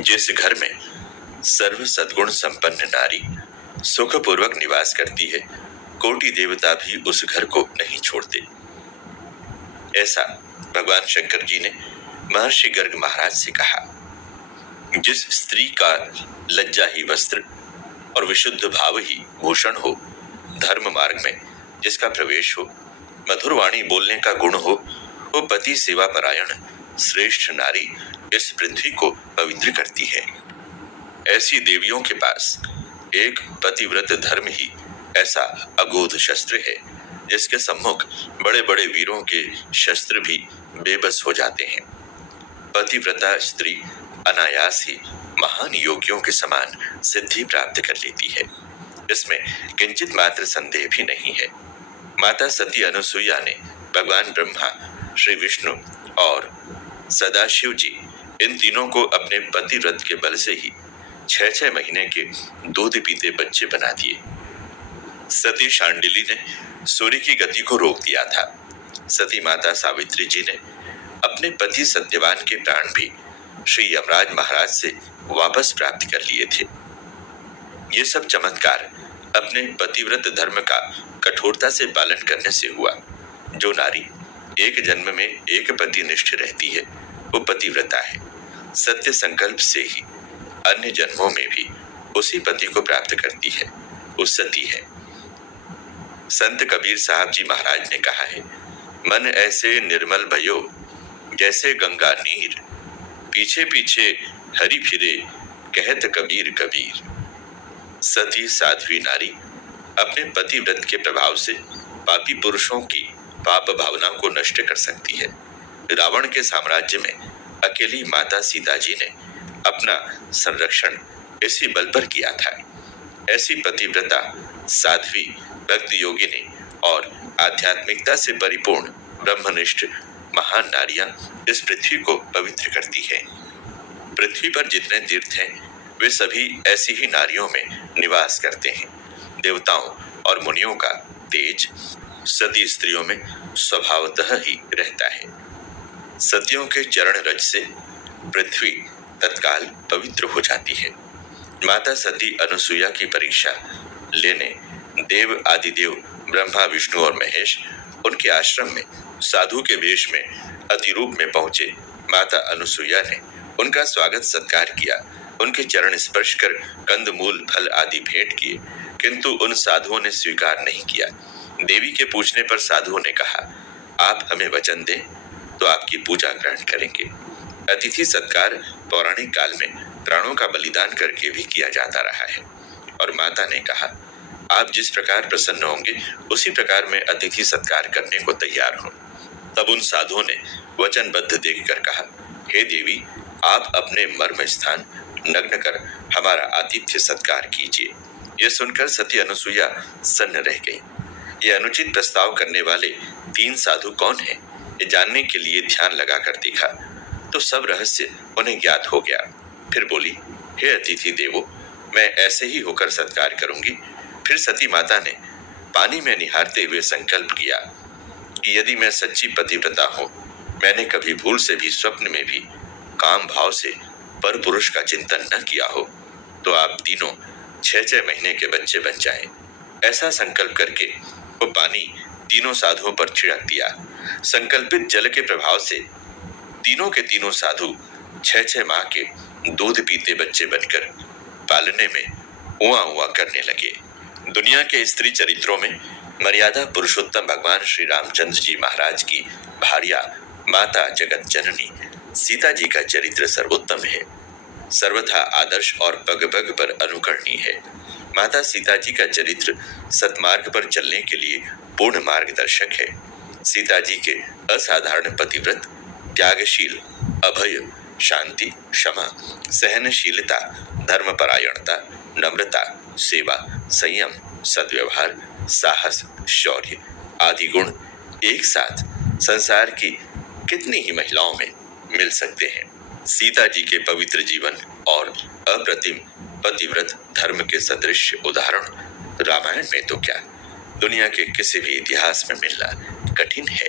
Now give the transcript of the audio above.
जिस घर में सर्व सद्गुण संपन्न नारी सुखपूर्वक निवास करती है, कोटि देवता भी उस घर को नहीं छोड़ते। ऐसा भगवान शंकर जी ने महर्षि गर्ग महाराज से कहा। जिस स्त्री का लज्जा ही वस्त्र और विशुद्ध भाव ही भूषण हो, धर्म मार्ग में जिसका प्रवेश हो, मधुर वाणी बोलने का गुण हो, वो पति सेवा परायण श्रेष्ठ नारी इस पृथ्वी को पवित्र करती है। ऐसी देवियों के पास एक पतिव्रत धर्म ही ऐसा अगोध शस्त्र है जिसके सम्मुख बड़े बड़े वीरों के शस्त्र भी बेबस हो जाते हैं। पतिव्रता स्त्री अनायास ही महान योगियों के समान सिद्धि प्राप्त कर लेती है, इसमें किंचित मात्र संदेह भी नहीं है। माता सती अनुसुईया ने भगवान ब्रह्मा, श्री विष्णु और सदाशिव जी इन तीनों को अपने पतिव्रत के बल से ही 6-6 महीने के दूध पीते बच्चे बना दिए। सती शांडिली ने सूर्य की गति को रोक दिया था। सती माता सावित्री जी ने अपने पति सत्यवान के प्राण भी श्री यमराज महाराज से वापस प्राप्त कर लिए थे। ये सब चमत्कार अपने पतिव्रत धर्म का कठोरता से पालन करने से हुआ। जो नारी एक जन्म में एक पति निष्ठ रहती है, वो पतिव्रता है। सत्य संकल्प से ही अन्य जन्मों में भी उसी पति को प्राप्त करती है, वो सती है। संत कबीर साहब जी महाराज ने कहा है, मन ऐसे निर्मल भयो जैसे गंगा नीर, पीछे पीछे हरि फिरे कहत कबीर कबीर। सती साध्वी नारी अपने पतिव्रत के प्रभाव से पापी पुरुषों की पाप भावना को नष्ट कर सकती है। रावण के साम्राज्य में अकेली माता सीता जी ने अपना संरक्षण इसी बल पर किया था। ऐसी पतिव्रता, साध्वी, भक्त योगिनी और आध्यात्मिकता से परिपूर्ण ब्रह्मनिष्ठ महान नारियां इस पृथ्वी को पवित्र करती है। पृथ्वी पर जितने तीर्थ हैं, वे सभी ऐसी ही नारियों में निवास करते हैं। देवताओं और मुनियों का तेज सती स्त्रियों में स्वभावतः ही रहता है। सतियों के चरण रज से पृथ्वी तत्काल पवित्र हो जाती है। माता सती अनुसुईया की परीक्षा लेने देव आदिदेव ब्रह्मा, विष्णु और महेश उनके आश्रम में साधु के वेश में अतिरूप में पहुंचे। माता अनुसुईया ने उनका स्वागत सत्कार किया, उनके चरण स्पर्श कर कंदमूल फल आदि भेंट किए, किंतु उन साधुओं ने स्वीकार नहीं किया। देवी के पूछने पर साधुओं ने कहा, आप हमें वचन दें तो आपकी पूजा ग्रहण करेंगे। अतिथि सत्कार पौराणिक काल में प्राणों का बलिदान करके भी किया जाता रहा है। और माता ने कहा, आप जिस प्रकार प्रसन्न होंगे उसी प्रकार मैं अतिथि सत्कार करने को तैयार हूँ। तब उन साधुओं ने वचनबद्ध देखकर कहा, हे देवी, आप अपने मर्म स्थान नग्न कर हमारा आतिथ्य सत्कार कीजिए। यह सुनकर सती अनुसुईया सन्न रह गई। ये अनुचित प्रस्ताव करने वाले 3 साधु कौन हैं, ये जानने के लिए ध्यान लगाकर देखा तो सब रहस्य उन्हें ज्ञात हो गया। फिर बोली, हे अतिथि देवो, मैं ऐसे ही होकर सत्कार करूंगी। फिर सती माता ने पानी में निहारते हुए संकल्प किया कि यदि मैं सच्ची पतिव्रता हूं, मैंने कभी भूल से भी स्वप्न में भी काम भाव से पर पुरुष का चिंतन न किया हो, तो आप तीनों 6-6 महीने के बच्चे बन जाएं। ऐसा संकल्प करके वो पानी तीनों साधुओं पर छिड़क दिया। संकल्पित जल के प्रभाव से तीनों के तीनों साधु 6-6 माह के दूध पीते बच्चे बनकर पालने में उआ उआ करने लगे। दुनिया के स्त्री चरित्रों में मर्यादा पुरुषोत्तम भगवान श्री रामचंद्र जी महाराज की भार्या माता जगत जननी सीता जी का चरित्र सर्वोत्तम है, सर्वथा आदर्श और पग पग पर अनुकरणीय है। माता सीता जी का चरित्र सतमार्ग पर चलने के लिए पूर्ण मार्गदर्शक है। सीता जी के असाधारण पतिव्रत, त्यागशील, अभय, शांति, क्षमा, सहनशीलता, धर्मपरायणता, नम्रता, सेवा, संयम, सद्व्यवहार, साहस, शौर्य आदि गुण एक साथ संसार की कितनी ही महिलाओं में मिल सकते हैं। सीता जी के पवित्र जीवन और अप्रतिम पतिव्रत धर्म के सदृश उदाहरण रामायण में तो क्या, दुनिया के किसी भी इतिहास में मिलना कठिन है।